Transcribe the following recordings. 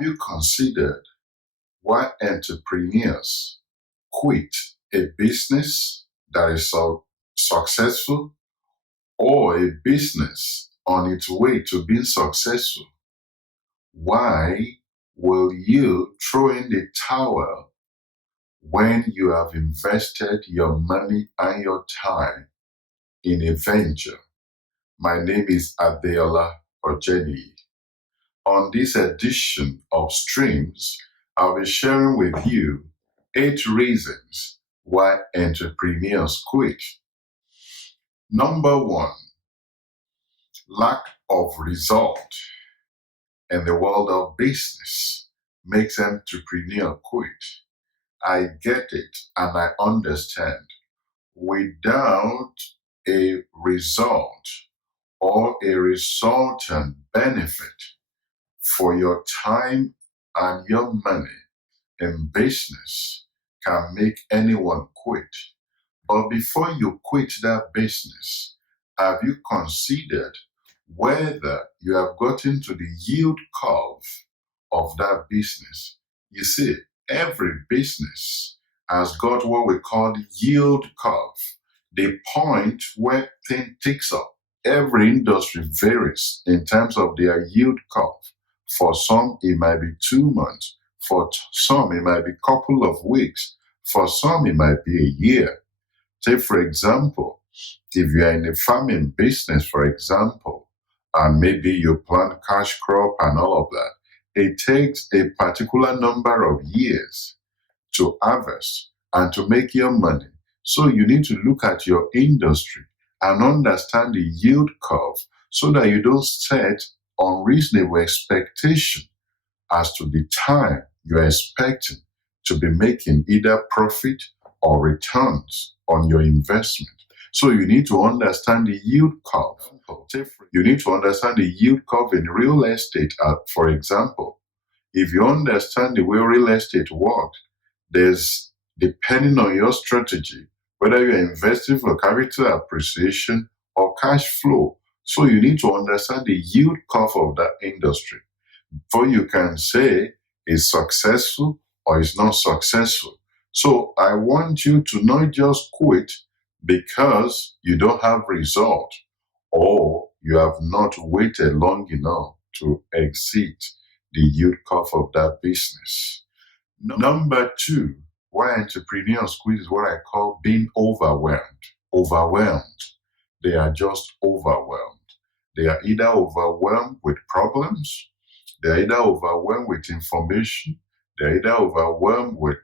Have you considered why entrepreneurs quit a business that is successful or a business on its way to being successful? Why will you throw in the towel when you have invested your money and your time in a venture? My name is Adeola Ojeni. On this edition of Streams, I'll be sharing with you 8 reasons why entrepreneurs quit. Number 1, lack of result in the world of business makes entrepreneur quit. I get it and I understand. Without a result or a resultant benefit for your time and your money in business can make anyone quit. But before you quit that business, have you considered whether you have gotten to the yield curve of that business? You see, every business has got what we call the yield curve, the point where things ticks up. Every industry varies in terms of their yield curve. For some, it might be 2 months. For some, it might be a couple of weeks. For some, it might be a year. Take, for example, if you are in a farming business, for example, and maybe you plant cash crop and all of that, it takes a particular number of years to harvest and to make your money. So you need to look at your industry and understand the yield curve so that you don't set unreasonable expectation as to the time you're expecting to be making either profit or returns on your investment. So you need to understand the yield curve. You need to understand the yield curve in real estate. For example, if you understand the way real estate works, there's, depending on your strategy, whether you're investing for capital appreciation or cash flow. So you need to understand the yield curve of that industry before you can say it's successful or it's not successful. So I want you to not just quit because you don't have result or you have not waited long enough to exit the yield curve of that business. Number 2, why entrepreneurs quit is what I call being overwhelmed. Overwhelmed. They are just overwhelmed. They are either overwhelmed with problems, they are either overwhelmed with information, they are either overwhelmed with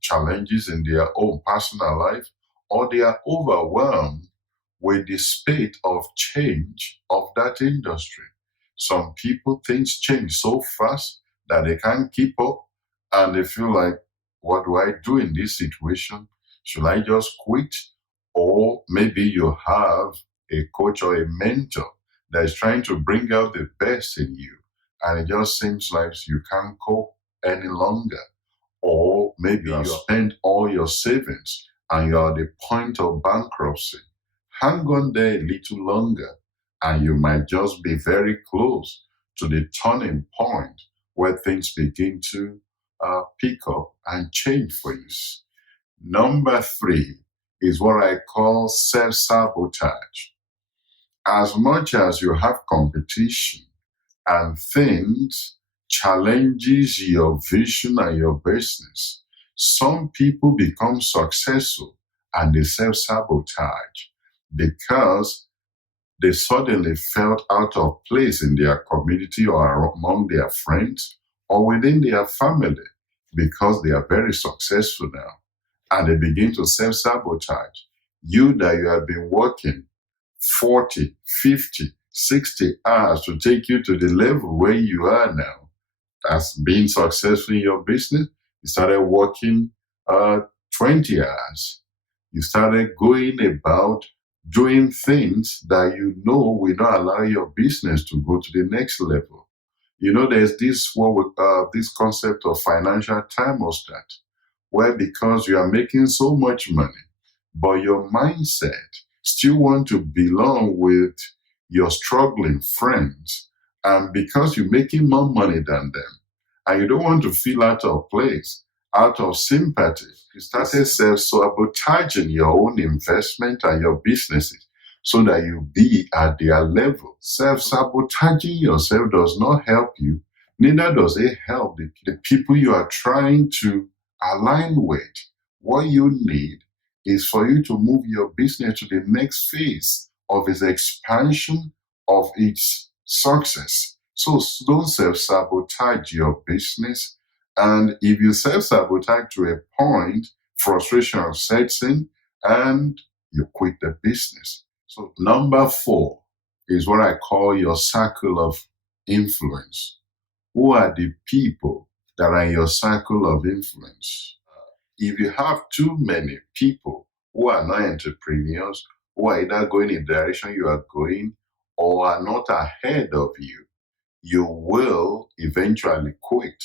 challenges in their own personal life, or they are overwhelmed with the speed of change of that industry. Some people, things change so fast that they can't keep up, and they feel like, what do I do in this situation? Should I just quit? Or maybe you have a coach or a mentor that is trying to bring out the best in you, and it just seems like you can't cope any longer. Or maybe you spend all your savings and you're at the point of bankruptcy. Hang on there a little longer, and you might just be very close to the turning point where things begin to pick up and change for you. Number 3 is what I call self-sabotage. As much as you have competition and things challenges your vision and your business, some people become successful and they self-sabotage because they suddenly felt out of place in their community or among their friends or within their family because they are very successful now, and they begin to self-sabotage. You that you have been working 40, 50, 60 hours to take you to the level where you are now, as being successful in your business, you started working 20 hours. You started going about doing things that you know will not allow your business to go to the next level. You know, there's this this concept of financial thermostat, where because you are making so much money, but your mindset still want to belong with your struggling friends, and because you're making more money than them, And you don't want to feel out of place, out of sympathy. You started self-sabotaging your own investment and your businesses so that you be at their level. Self-sabotaging yourself does not help you, neither does it help the people you are trying to align with. What you need is for you to move your business to the next phase of its expansion, of its success. So don't self-sabotage your business. And if you self-sabotage to a point, frustration sets in and you quit the business. So number 4 is what I call your circle of influence. Who are the people that are in your circle of influence? If you have too many people who are not entrepreneurs, who are either going in the direction you are going or are not ahead of you will eventually quit,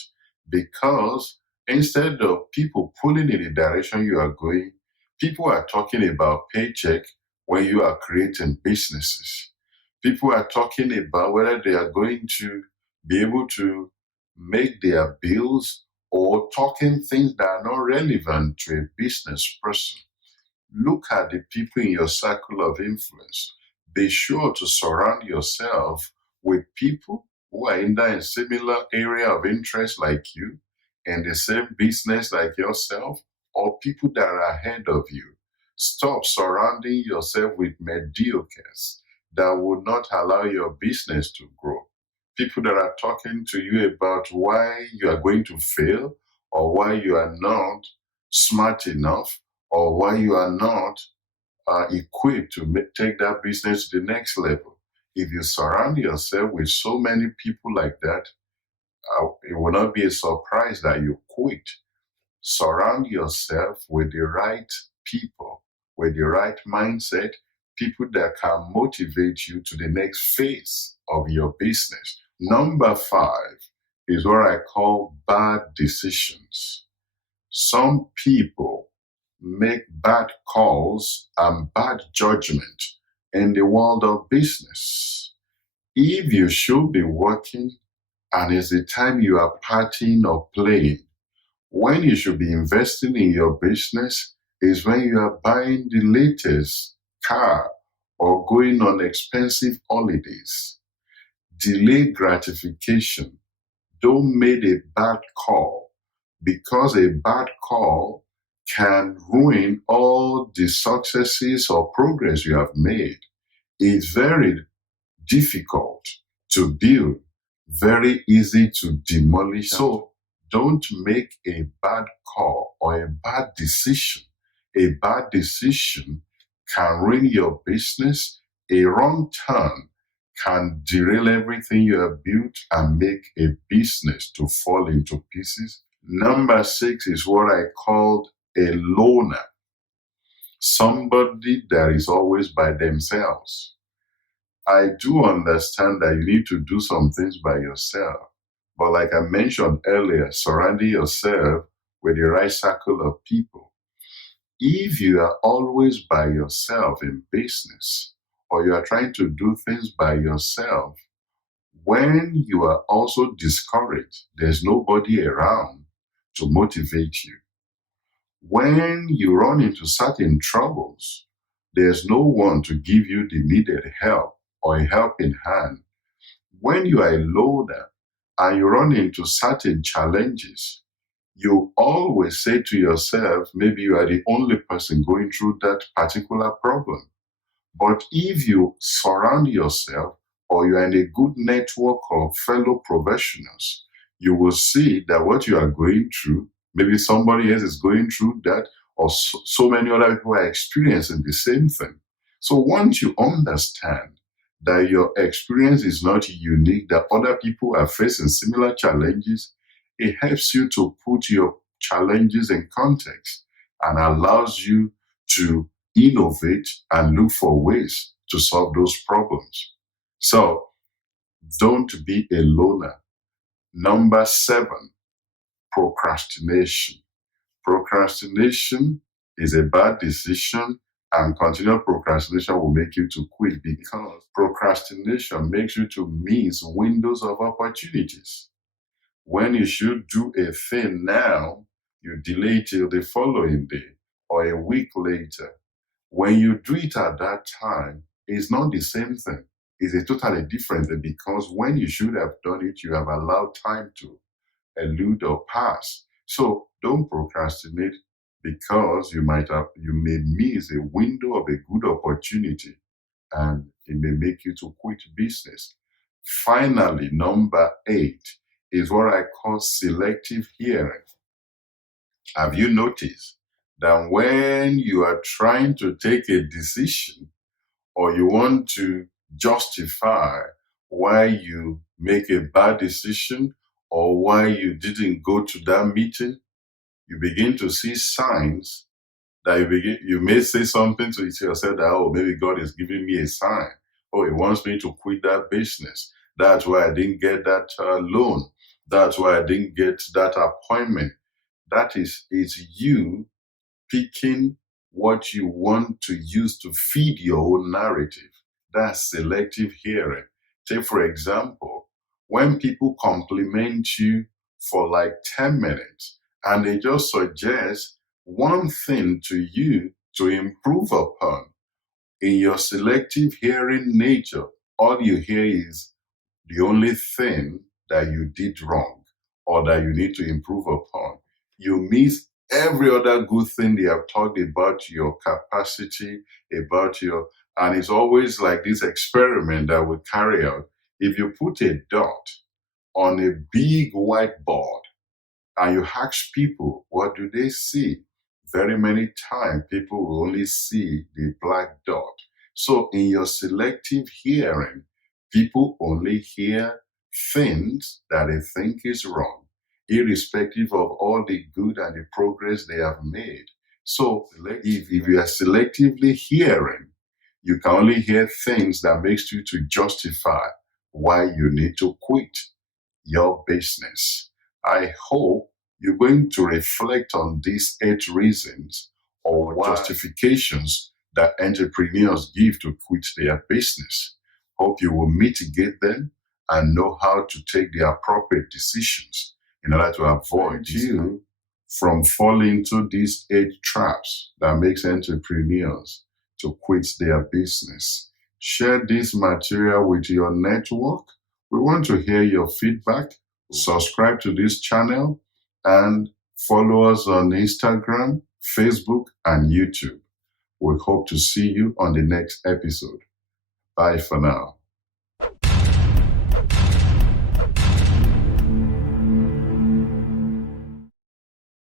because instead of people pulling in the direction you are going, people are talking about paycheck when you are creating businesses. People are talking about whether they are going to be able to make their bills, or talking things that are not relevant to a business person. Look at the people in your circle of influence. Be sure to surround yourself with people who are either in similar area of interest like you, in the same business like yourself, or people that are ahead of you. Stop surrounding yourself with mediocres that will not allow your business to grow. People that are talking to you about why you are going to fail, or why you are not smart enough, or why you are not equipped to take that business to the next level. If you surround yourself with so many people like that, it will not be a surprise that you quit. Surround yourself with the right people, with the right mindset, people that can motivate you to the next phase of your business. Number 5 is what I call bad decisions. Some people make bad calls and bad judgment in the world of business. If you should be working and it's the time you are partying or playing, when you should be investing in your business is when you are buying the latest car or going on expensive holidays. Delay gratification. Don't make a bad call, because a bad call can ruin all the successes or progress you have made. It's very difficult to build, very easy to demolish. So don't make a bad call or a bad decision. A bad decision can ruin your business. A wrong turn can derail everything you have built and make a business to fall into pieces. Number 6 is what I called a loner. Somebody that is always by themselves. I do understand that you need to do some things by yourself. But like I mentioned earlier, surrounding yourself with the right circle of people. If you are always by yourself in business, or you are trying to do things by yourself, when you are also discouraged, there's nobody around to motivate you. When you run into certain troubles, there's no one to give you the needed help or a helping hand. When you are a loner and you run into certain challenges, you always say to yourself, maybe you are the only person going through that particular problem. But if you surround yourself, or you are in a good network of fellow professionals, you will see that what you are going through, maybe somebody else is going through that, or so many other people are experiencing the same thing. So once you understand that your experience is not unique, that other people are facing similar challenges, it helps you to put your challenges in context and allows you to innovate and look for ways to solve those problems. So don't be a loner. Number 7, procrastination. Procrastination is a bad decision, and continual procrastination will make you to quit, because procrastination makes you to miss windows of opportunities. When you should do a thing now, you delay till the following day or a week later. When you do it at that time, it's not the same thing. It's a totally different thing, because when you should have done it, you have allowed time to elude or pass. So don't procrastinate, because you may miss a window of a good opportunity, and it may make you to quit business. Finally, number 8 is what I call selective hearing. Have you noticed that when you are trying to take a decision, or you want to justify why you make a bad decision or why you didn't go to that meeting, you begin to see signs that you may say something to yourself that, oh, maybe God is giving me a sign. Oh, he wants me to quit that business. That's why I didn't get that loan. That's why I didn't get that appointment. That is you picking what you want to use to feed your own narrative. That's selective hearing. Take, for example, when people compliment you for like 10 minutes and they just suggest one thing to you to improve upon, in your selective hearing nature, all you hear is the only thing that you did wrong or that you need to improve upon. You miss every other good thing they have talked about, your capacity, and it's always like this experiment that we carry out. If you put a dot on a big whiteboard and you ask people, what do they see? Very many times, people will only see the black dot. So in your selective hearing, people only hear things that they think is wrong, irrespective of all the good and the progress they have made. So if you are selectively hearing, you can only hear things that makes you to justify why you need to quit your business. I hope you're going to reflect on these 8 reasons or justifications that entrepreneurs give to quit their business. Hope you will mitigate them and know how to take the appropriate decisions in order to avoid you from falling into these 8 traps that makes entrepreneurs to quit their business. Share this material with your network. We want to hear your feedback. Subscribe to this channel and follow us on Instagram, Facebook, and YouTube. We hope to see you on the next episode. Bye for now.